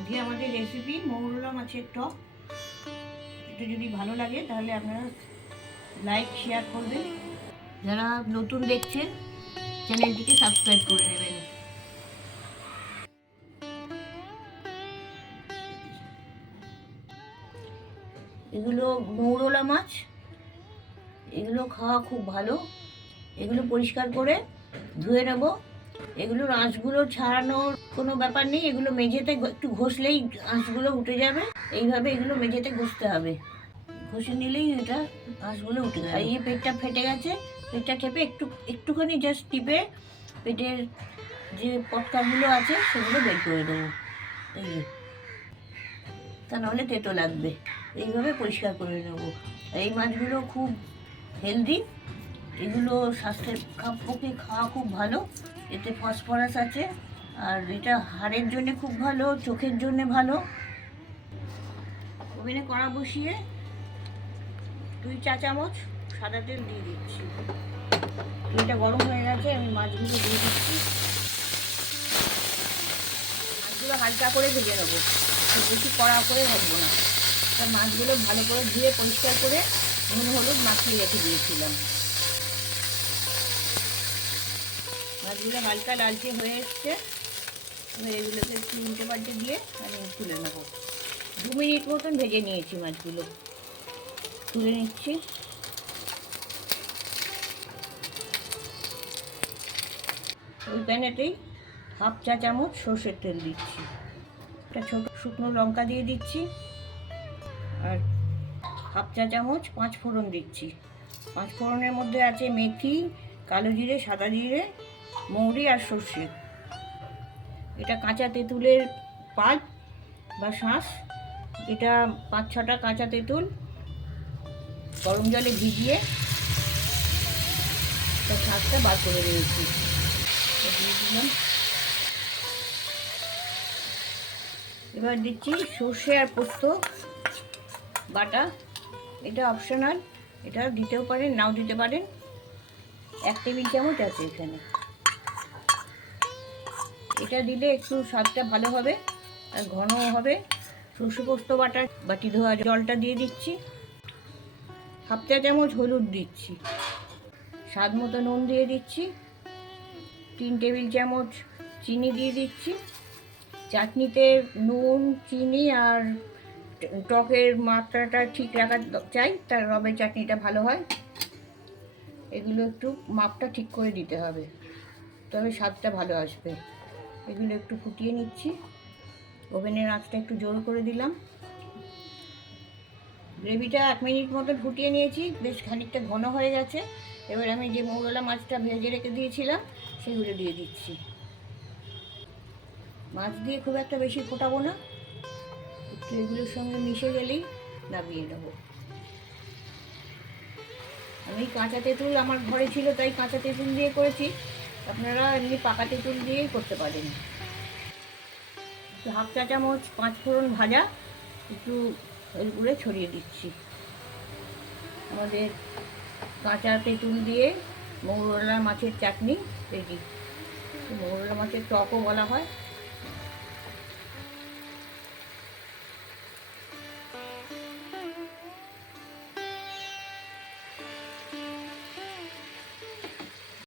আজকে আমাদের রেসিপি মৌরলা মাছের টক। এটা যদি ভালো লাগে, তাহলে আপনারা লাইক শেয়ার করবেন। যারা নতুন দেখছেন, চ্যানেলটিকে সাবস্ক্রাইব করে নেবেন। এগুলো মৌরলা মাছ। এগুলো খাওয়া খুব ভালো। এগুলো পরিষ্কার করে ধুয়ে নেব। এগুলোর আঁশগুলো ছাড়ানোর কোনো ব্যাপার নেই, এগুলো মেঝেতে একটু ঘষলেই আঁশগুলো উঠে যাবে। এইভাবে এগুলো মেঝেতে ঘষতে হবে। ঘষে নিলেই এটা আঁশগুলো উঠে যাবে। এই পেটটা ফেটে গেছে, পেটটা টেপে একটু, একটুখানি জাস্ট টিপে পেটের যে পটকাগুলো আছে, সেগুলো বের করে দেবো এই যে। তা নাহলে তেতো লাগবে। এইভাবে পরিষ্কার করে নেব। এই মাছগুলো খুব হেলদি এগুলো স্বাস্থ্যের পক্ষে খাওয়া খুব ভালো, এতে ফসফরাস আছে, আর এটা হাড়ের জন্য খুব ভালো, চোখের জন্য ভালো। ওভেনে কড়া বসিয়ে দুই চা চামচ সাদা তেল দিয়ে দিচ্ছি। তেলটা গরম হয়ে গেছে, আমি মাছগুলো দিয়ে দিচ্ছি। মাছগুলো হালকা করে ভেজে নেব বেশি কড়া করে ভাজবো না। মাছগুলো ভালো করে ধুয়ে পরিষ্কার করে নুন, হলুদ মাখিয়ে রেখে দিয়েছিলাম। মাছগুলো হালকা লালচে হয়ে এসছে। এগুলোকে একটু উল্টে পাল্টে দিয়ে আমি তুলে নেব। দু মিনিট মতন ভেজে নিয়েছি মাছগুলো। তুলে নিচ্ছি। ওই প্যানেতেই হাফ চা চামচ সর্ষের তেল দিচ্ছি। একটা ছোট শুকনো লঙ্কা দিয়ে দিচ্ছি। আর হাফ চা চামচ পাঁচ ফোড়ন দিচ্ছি। পাঁচ ফোড়নের মধ্যে আছে মেথি, কালো জিরে, সাদা জিরে মৌরি আর সর্ষে। এটা কাঁচা তেঁতুলের পাল্প বা শাঁস, এটা পাঁচ ছটা কাঁচা তেঁতুল, গরম জলে ভিজিয়ে তার শাঁসটা বার করে দিলাম এবার দিচ্ছি সর্ষে আর পোস্ত বাটা। এটা অপশনাল এটা দিতেও পারেন, নাও দিতে পারেন। এক টেবিল চামচ আছে এখানে। এটা দিলে একটু স্বাদটা ভালো হবে আর ঘন হবে। সর্ষে পোস্ত বাটা বাটি ধোয়া জলটা দিয়ে দিচ্ছি। হাফ চা চামচ হলুদ দিচ্ছি। স্বাদ মতো নুন দিয়ে দিচ্ছি। তিন টেবিল চামচ চিনি দিয়ে দিচ্ছি। চাটনিতে নুন, চিনি আর টকের মাত্রাটা ঠিক রাখা চাই, তার রবের চাটনিটা ভালো হয়। এগুলো একটু মাপটা ঠিক করে দিতে হবে, তবে স্বাদটা ভালো আসবে। এগুলো একটু ফুটিয়ে নিচ্ছি। ওভেনের আঁচটা একটু জোর করে দিলাম। গ্রেভিটা এক মিনিট মতো ফুটিয়ে নিয়েছি। বেশ খানিকটা ঘন হয়ে গেছে। এবার আমি যে মৌরলা মাছটা ভেজে রেখে দিয়েছিলাম, সেগুলো দিয়ে দিচ্ছি। মাছ দিয়ে খুব একটা বেশি ফোটাবো না। একটু এগুলোর সঙ্গে মিশে গেলেই নামিয়ে নেব। আমি কাঁচা তেঁতুল, আমার ঘরে ছিল তাই কাঁচা তেঁতুল দিয়ে করেছি। আপনারা এমনি পাকা তেঁতুল দিয়েই করতে পারেন। হাফ চা চামচ, পাঁচ ফোড়ন ভাজা, একটু এর করে ছড়িয়ে দিচ্ছি। আমাদের কাঁচা তেঁতুল দিয়ে মৌরলা মাছের চাটনি রেডি। মৌরলা মাছের টকও বলা হয়।